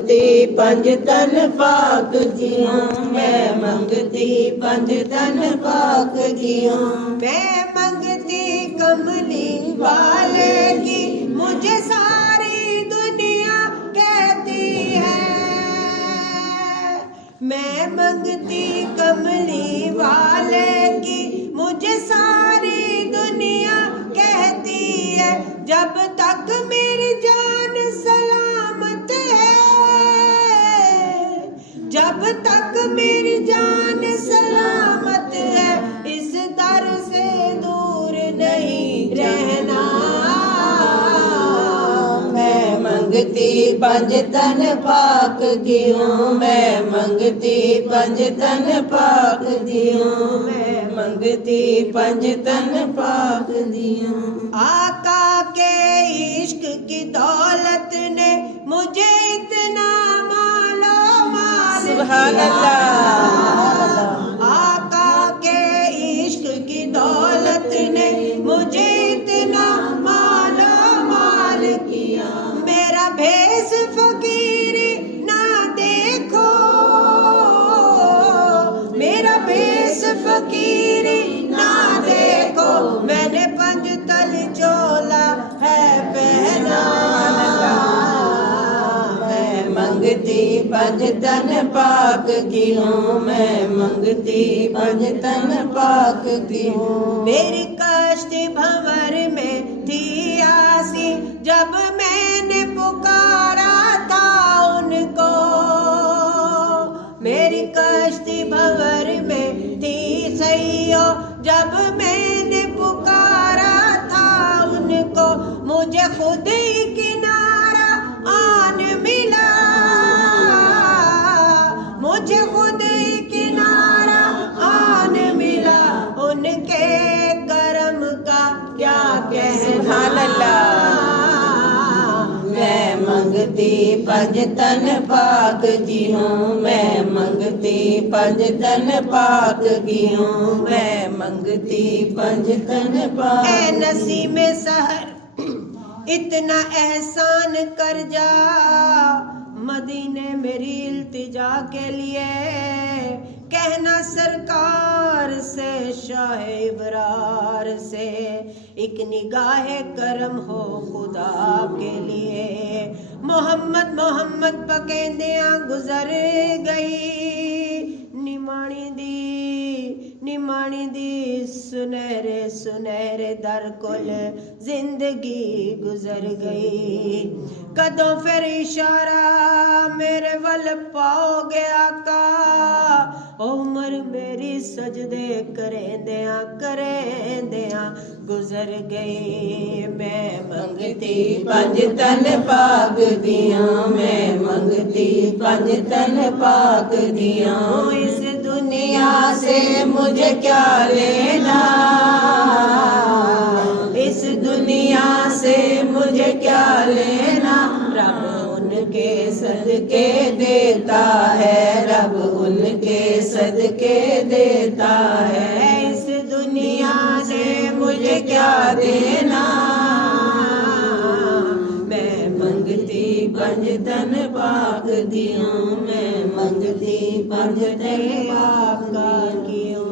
पंज तन पाक दिया, मैं मंगती पंज तन पाक दिया। मैं मंगती कमली वाले की, मुझे सारी दुनिया कहती है। मैं मंगती कमली वाले की, मुझे सारी दुनिया कहती है। जब तक मेरी जान सलामत है, जब तक मेरी जान सलामत है, इस दर से दूर नहीं रहना। मैं मंगती पंज तन पाक दियो, मैं मंगती पंज तन पाक दियो, मैं मंगती पंज तन पाक दियो। आका के इश्क की दौलत ने मुझे इतना मालो माल सुभान अल्लाह। आका के इश्क की दौलत ने मुझे इतना मालो माल किया। मेरा भेष फकीरी ना देखो, मेरा भेष फकीरी ना देखो, मैंने पंज तल चोला है पहना। मैं मंगती पंज तन पाक की हूँ, मैं मंगती पंज तन पाक की हूँ। मेरी कश्ती भंवर में थी आसी, जब मैंने पुकारा था उनको। मेरी कश्ती भंवर में थी सैयो, जब मैंने पुकारा था उनको। मुझे खुद ही किनारा आन मिला, मुझे खुद ही किनारा आन मिला। उनके करम का क्या कहना। मैं मंगती पंज तन पाक की हूँ, मैं मंगती पंज तन पाक की हूँ, मैं मंगती पंज तन पाक। ऐ नसीमे सहर इतना एहसान कर जा, मदीने मेरी इल्तिजा के लिए। कहना सरकार से, शाह इबरार से, एक निगाह करम हो खुदा के लिए। मोहम्मद मोहम्मद पकेंदियां गुजर गई, निमाणी दी सुनहरे सुनहरे दर कोल जिंदगी गुजर गई। कदों फिर इशारा मेरे वल पाओगे आका, उम्र मेरी सजदे करेंदियां गुजर गई। मैं मंगती पंज तन पाक दिया, मैं मंगती पंज तन पाक दिया। इस दुनिया से मुझे क्या लेना, इस दुनिया से मुझे क्या लेना। रब उनके सदके देता है, रब उनके सदके देता है। इस दुनिया से मुझे क्या देना। मैं मंगती पंज तन पाक दिया, मैं मंगती पंज तन पाक की हूँ।